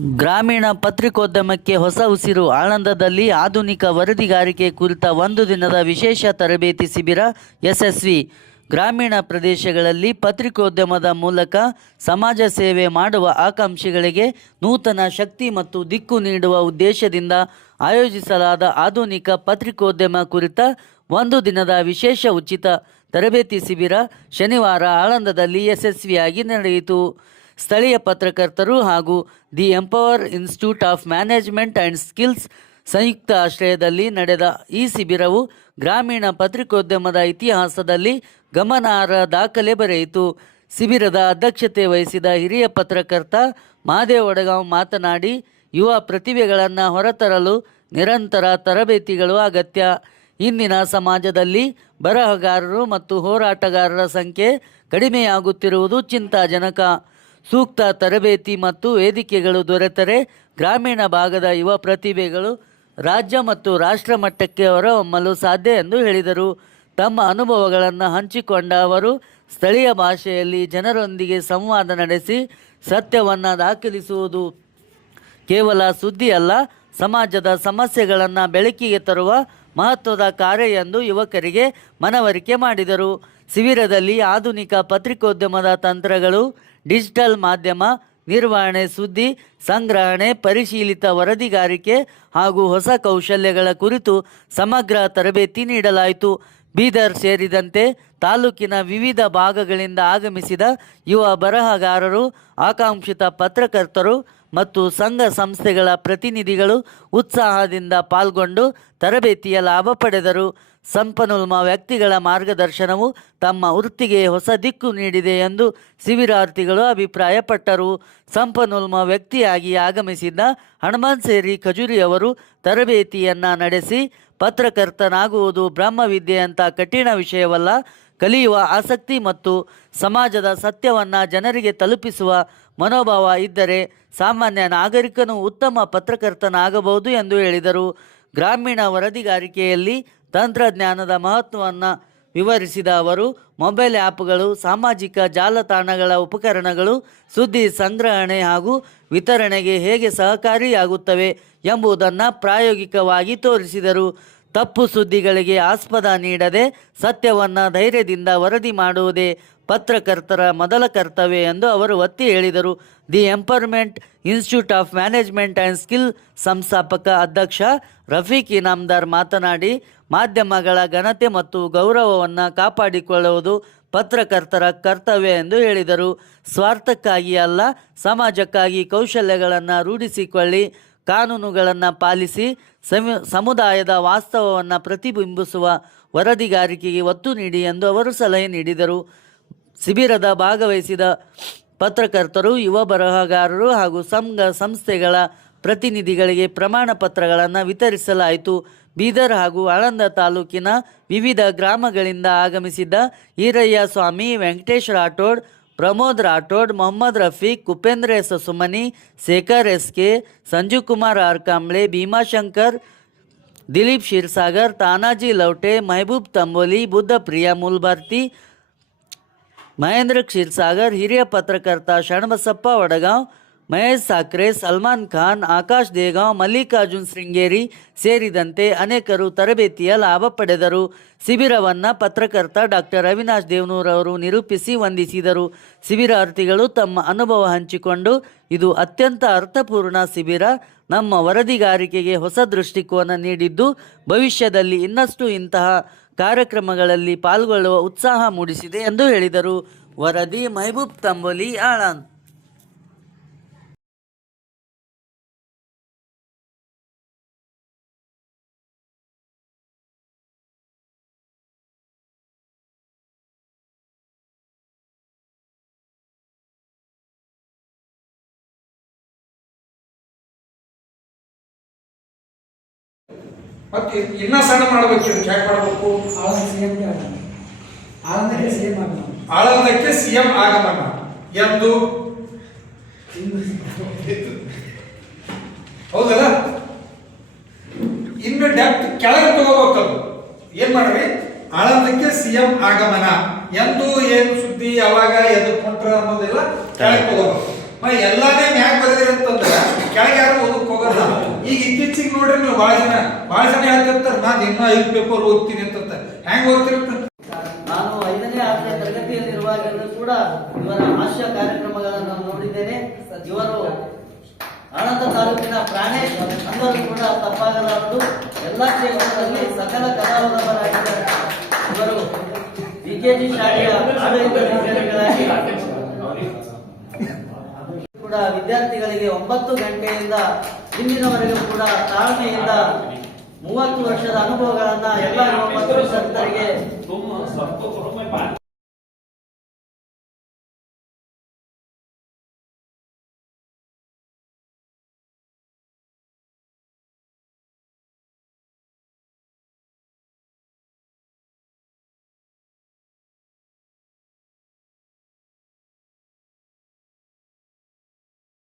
ಗ್ರಾಮೀಣ ಪತ್ರಿಕೋದ್ಯಮಕ್ಕೆ ಹೊಸ ಉಸಿರು ಆಳಂದದಲ್ಲಿ ಆಧುನಿಕ ವರದಿಗಾರಿಕೆ ಕುರಿತ ಒಂದು ದಿನದ ವಿಶೇಷ ತರಬೇತಿ ಶಿಬಿರ ಯಶಸ್ವಿ. ಗ್ರಾಮೀಣ ಪ್ರದೇಶಗಳಲ್ಲಿ ಪತ್ರಿಕೋದ್ಯಮದ ಮೂಲಕ ಸಮಾಜ ಸೇವೆ ಮಾಡುವ ಆಕಾಂಕ್ಷಿಗಳಿಗೆ ನೂತನ ಶಕ್ತಿ ಮತ್ತು ದಿಕ್ಕು ನೀಡುವ ಉದ್ದೇಶದಿಂದ ಆಯೋಜಿಸಲಾದ ಆಧುನಿಕ ಪತ್ರಿಕೋದ್ಯಮ ಕುರಿತ ಒಂದು ದಿನದ ವಿಶೇಷ ಉಚಿತ ತರಬೇತಿ ಶಿಬಿರ ಶನಿವಾರ ಆಳಂದದಲ್ಲಿ ಯಶಸ್ವಿಯಾಗಿ ನಡೆಯಿತು. ಸ್ಥಳೀಯ ಪತ್ರಕರ್ತರು ಹಾಗೂ the empower institute of management and skills ಸಂಯುಕ್ತ ಆಶ್ರಯದಲ್ಲಿ ನಡೆದ ಈ ಶಿಬಿರವು ಗ್ರಾಮೀಣ ಪತ್ರಿಕೋದ್ಯಮದ ಇತಿಹಾಸದಲ್ಲಿ ಗಮನಾರ್ಹ ದಾಖಲೆ ಬರೆಯಿತು. ಶಿಬಿರದ ಅಧ್ಯಕ್ಷತೆ ವಹಿಸಿದ ಹಿರಿಯ ಪತ್ರಕರ್ತ ಮಹಾದೇವ್ ಒಡಗಾಂವ್ ಮಾತನಾಡಿ, ಯುವ ಪ್ರತಿಭೆಗಳನ್ನು ಹೊರತರಲು ನಿರಂತರ ತರಬೇತಿಗಳು ಅಗತ್ಯ. ಇಂದಿನ ಸಮಾಜದಲ್ಲಿ ಬರಹಗಾರರು ಮತ್ತು ಹೋರಾಟಗಾರರ ಸಂಖ್ಯೆ ಕಡಿಮೆಯಾಗುತ್ತಿರುವುದು ಚಿಂತಾಜನಕ. ಸೂಕ್ತ ತರಬೇತಿ ಮತ್ತು ವೇದಿಕೆಗಳು ದೊರೆತರೆ. ಗ್ರಾಮೀಣ ಭಾಗದ ಯುವ ಪ್ರತಿಭೆಗಳು ರಾಜ್ಯ ಮತ್ತು ರಾಷ್ಟ್ರ ಮಟ್ಟಕ್ಕೆ ಹೊರಹೊಮ್ಮಲು ಸಾಧ್ಯ ಎಂದು ಹೇಳಿದರು. ತಮ್ಮ ಅನುಭವಗಳನ್ನು ಹಂಚಿಕೊಂಡ ಅವರು ಸ್ಥಳೀಯ ಭಾಷೆಯಲ್ಲಿ ಜನರೊಂದಿಗೆ ಸಂವಾದ ನಡೆಸಿ ಸತ್ಯವನ್ನು ದಾಖಲಿಸುವುದು ಕೇವಲ ಸುದ್ದಿಯಲ್ಲ ಸಮಾಜದ ಸಮಸ್ಯೆಗಳನ್ನು ಬೆಳಕಿಗೆ ತರುವ ಮಹತ್ವದ ಕಾರ್ಯ ಎಂದು ಯುವಕರಿಗೆ ಮನವರಿಕೆ ಮಾಡಿದರು. ಶಿಬಿರದಲ್ಲಿ ಆಧುನಿಕ ಪತ್ರಿಕೋದ್ಯಮದ ತಂತ್ರಗಳು ಡಿಜಿಟಲ್ ಮಾಧ್ಯಮ, ನಿರ್ವಹಣೆ ಸುದ್ದಿ, ಸಂಗ್ರಹಣೆ, ಪರಿಶೀಲಿತ ವರದಿಗಾರಿಕೆ ಹಾಗೂ ಹೊಸ ಕೌಶಲ್ಯಗಳ ಕುರಿತು ಸಮಗ್ರ ತರಬೇತಿ ನೀಡಲಾಯಿತು. ಬೀದರ್ ಸೇರಿದಂತೆ ತಾಲೂಕಿನ ವಿವಿಧ ಭಾಗಗಳಿಂದ ಆಗಮಿಸಿದ ಯುವ ಬರಹಗಾರರು, ಆಕಾಂಕ್ಷಿತ ಪತ್ರಕರ್ತರು ಮತ್ತು ಸಂಘ ಸಂಸ್ಥೆಗಳ ಪ್ರತಿನಿಧಿಗಳು ಉತ್ಸಾಹದಿಂದ ಪಾಲ್ಗೊಂಡು ತರಬೇತಿಯ ಲಾಭ ಪಡೆದರು. ಸಂಪನ್ಮೂಲ ವ್ಯಕ್ತಿಗಳ ಮಾರ್ಗದರ್ಶನವು ತಮ್ಮ ವೃತ್ತಿಗೆ ಹೊಸ ದಿಕ್ಕು ನೀಡಿದೆ ಎಂದು ಶಿಬಿರಾರ್ಥಿಗಳು ಅಭಿಪ್ರಾಯಪಟ್ಟರು. ಸಂಪನ್ಮೂಲ ವ್ಯಕ್ತಿಯಾಗಿ ಆಗಮಿಸಿದ್ದ ಹನುಮಾನ್ ಸೇರಿ ಖಜೂರಿಯವರು ತರಬೇತಿಯನ್ನು ನಡೆಸಿ ಪತ್ರಕರ್ತನಾಗುವುದು ಬ್ರಹ್ಮವಿದ್ಯೆಯಂಥ ಕಠಿಣ ವಿಷಯವಲ್ಲ. ಕಲಿಯುವ ಆಸಕ್ತಿ ಮತ್ತು ಸಮಾಜದ ಸತ್ಯವನ್ನು ಜನರಿಗೆ ತಲುಪಿಸುವ ಮನೋಭಾವ ಇದ್ದರೆ ಸಾಮಾನ್ಯ ನಾಗರಿಕನು ಉತ್ತಮ ಪತ್ರಕರ್ತನಾಗಬಹುದು ಎಂದು ಹೇಳಿದರು. ಗ್ರಾಮೀಣ ವರದಿಗಾರಿಕೆಯಲ್ಲಿ ತಂತ್ರಜ್ಞಾನದ ಮಹತ್ವವನ್ನು ವಿವರಿಸಿದ ಅವರು, ಮೊಬೈಲ್ ಆ್ಯಪ್ಗಳು ಸಾಮಾಜಿಕ ಜಾಲತಾಣಗಳ ಉಪಕರಣಗಳು, ಸುದ್ದಿ ಸಂಗ್ರಹಣೆ ಹಾಗೂ ವಿತರಣೆಗೆ ಹೇಗೆ ಸಹಕಾರಿಯಾಗುತ್ತವೆ ಎಂಬುದನ್ನು ಪ್ರಾಯೋಗಿಕವಾಗಿ ತೋರಿಸಿದರು. ತಪ್ಪು ಸುದ್ದಿಗಳಿಗೆ ಆಸ್ಪದ ನೀಡದೆ ಸತ್ಯವನ್ನು ಧೈರ್ಯದಿಂದ ವರದಿ ಮಾಡುವುದೇ ಪತ್ರಕರ್ತರ ಮೊದಲ ಕರ್ತವ್ಯ ಎಂದು ಅವರು ಒತ್ತಿ ಹೇಳಿದರು. The empowerment institute of management and skill ಸಂಸ್ಥಾಪಕ ಅಧ್ಯಕ್ಷ ರಫೀಕ್ ಇನಾಮ್ದಾರ್ ಮಾತನಾಡಿ ಮಾಧ್ಯಮಗಳ ಘನತೆ ಮತ್ತು ಗೌರವವನ್ನು ಕಾಪಾಡಿಕೊಳ್ಳುವುದು ಪತ್ರಕರ್ತರ ಕರ್ತವ್ಯ ಎಂದು ಹೇಳಿದರು. ಸ್ವಾರ್ಥಕ್ಕಾಗಿ ಅಲ್ಲ, ಸಮಾಜಕ್ಕಾಗಿ ಕೌಶಲ್ಯಗಳನ್ನು ರೂಢಿಸಿಕೊಳ್ಳಿ, ಕಾನೂನುಗಳನ್ನು ಪಾಲಿಸಿ, ಸಮು, ಸಮುದಾಯದ ವಾಸ್ತವವನ್ನು ಪ್ರತಿಬಿಂಬಿಸುವ ವರದಿಗಾರಿಕೆಗೆ ಒತ್ತು ನೀಡಿ ಎಂದು ಅವರು ಸಲಹೆ ನೀಡಿದರು. ಶಿಬಿರದ ಭಾಗವಹಿಸಿದ ಪತ್ರಕರ್ತರು, ಯುವ ಬರಹಗಾರರು ಹಾಗೂ ಸಂಘ ಸಂಸ್ಥೆಗಳ ಪ್ರತಿನಿಧಿಗಳಿಗೆ ಪ್ರಮಾಣ ಪತ್ರಗಳನ್ನು ವಿತರಿಸಲಾಯಿತು. ಬೀದರ್ ಹಾಗೂ ಆಳಂದ ತಾಲೂಕಿನ ವಿವಿಧ ಗ್ರಾಮಗಳಿಂದ ಆಗಮಿಸಿದ್ದ Eerayya Swamy Venkatesh Rathod, Pramod Rathod, Mohammad Rafiq, Upendra S Sumani, Shekhar S K Sanjeev Kumar R Kamble Bheemashankar Dilip Kshirsagar Tanaji Laute, Mehboob Tamboli, Buddha Priya Mulbarti, Mahendra Kshirsagar, ಹಿರಿಯ ಪತ್ರಕರ್ತ ಶರಣಬಸಪ್ಪ ವಡಗಾಂವ್ ಮಹೇಶ್ ಸಾಕ್ರೆ, ಸಲ್ಮಾನ್ ಖಾನ್, ಆಕಾಶ್ ದೇಗಾಂವ್ ಮಲ್ಲಿಕಾರ್ಜುನ್ ಶೃಂಗೇರಿ ಸೇರಿದಂತೆ ಅನೇಕರು ತರಬೇತಿಯ ಲಾಭ ಪಡೆದರು. ಶಿಬಿರವನ್ನು ಪತ್ರಕರ್ತ ಡಾಕ್ಟರ್ ಅವಿನಾಶ್ ದೇವನೂರ್ ಅವರು ನಿರೂಪಿಸಿ ವಂದಿಸಿದರು. ಶಿಬಿರಾರ್ಥಿಗಳು ತಮ್ಮ ಅನುಭವ ಹಂಚಿಕೊಂಡು, ಇದು ಅತ್ಯಂತ ಅರ್ಥಪೂರ್ಣ ಶಿಬಿರ. ನಮ್ಮ ವರದಿಗಾರಿಕೆಗೆ ಹೊಸ ದೃಷ್ಟಿಕೋನ ನೀಡಿದ್ದು, ಭವಿಷ್ಯದಲ್ಲಿ ಇನ್ನಷ್ಟು ಇಂತಹ ಕಾರ್ಯಕ್ರಮಗಳಲ್ಲಿ ಪಾಲ್ಗೊಳ್ಳುವ ಉತ್ಸಾಹ ಮೂಡಿಸಿದೆ ಎಂದು ಹೇಳಿದರು. ವರದಿ, ಮೆಹಬೂಬ್ ತಂಬೋಲಿ ಆಳಂದ್ ಮತ್ತೆ ಇನ್ನ ಸಣ್ಣ ಮಾಡಬೇಕು ಇದಕ್ಕೆ ಯಾಕೆ ಮಾಡಬೇಕು? ಆಳಂದ ಸಿಎಂ ಆಳಂದಕ್ಕೆ ಸಿಎಂ ಆಗ ಆಳಂದಕ್ಕೆ ಸಿಎಂ ಆಗಮನ ಎಂದು? ಹೌದಲ್ಲ? ಇನ್ನು ಡೆಪ್ತ್ ಕೆಳಗೆ ತಗೋಬೇಕದು ಏನು ಮಾಡ್ರಿ? ಆಳಂದಕ್ಕೆ ಸಿಎಂ ಆಗಮನ. ಎಂದು ಏನು ಸುದ್ದಿ ಯಾವಾಗ ಎದ್ದು ಕೊಟ್ರ ಅನ್ನೋದೆಲ್ಲ ಕೆಳಗೆ ತಗೋಬೇಕು. ಎಲ್ಲಾನೇ ಮ್ಯಾಗ ಬರೆದಿರಂತಂದ್ರ ಭಾಳ ಜನ ಭಾಳ ಜನ ಹೇಳ್ತಿರ್ತಾರೆ, ನಾನು ಇನ್ನೂ ಐದು ಪೇಪರ್ ಓದ್ತೀನಿ ಅಂತ ಹೆಂಗ್ ಓದ್ತಿರ್ತಾರೆ? ನಾನು ಐದನೇ ಆರನೇ ತರಗತಿಯಲ್ಲಿರುವಾಗಲೂ ಕೂಡ ಇವರ ಹಾಸ್ಯ ಕಾರ್ಯಕ್ರಮಗಳನ್ನು ನೋಡಿದ್ದೇನೆ. ಇವರು ಆನಂದ ತಾಲೂಕಿನ ಪ್ರಾಣೇಶ್ ಅಂದರು ಕೂಡ ತಪ್ಪಾಗಲಾರದು ಎಲ್ಲ ಕ್ಷೇತ್ರದಲ್ಲಿ ಸಕಲ ಕಲಾವಿದರಾಗಿದ್ದಾರೆ ಇವರು ವಿಕೆಜಿ ಶಾಲೆಯ ಆಡಳಿತಾಧಿಕಾರಿಗಳಾಗಿ ಕೂಡ ವಿದ್ಯಾರ್ಥಿಗಳಿಗೆ ಒಂಬತ್ತು ಗಂಟೆಯಿಂದ ಇಂದಿನವರೆಗೂ ಕೂಡ ತಾಳ್ಮೆಯಿಂದ ಮೂವತ್ತು ವರ್ಷದ ಅನುಭವಗಳನ್ನ ಎಲ್ಲ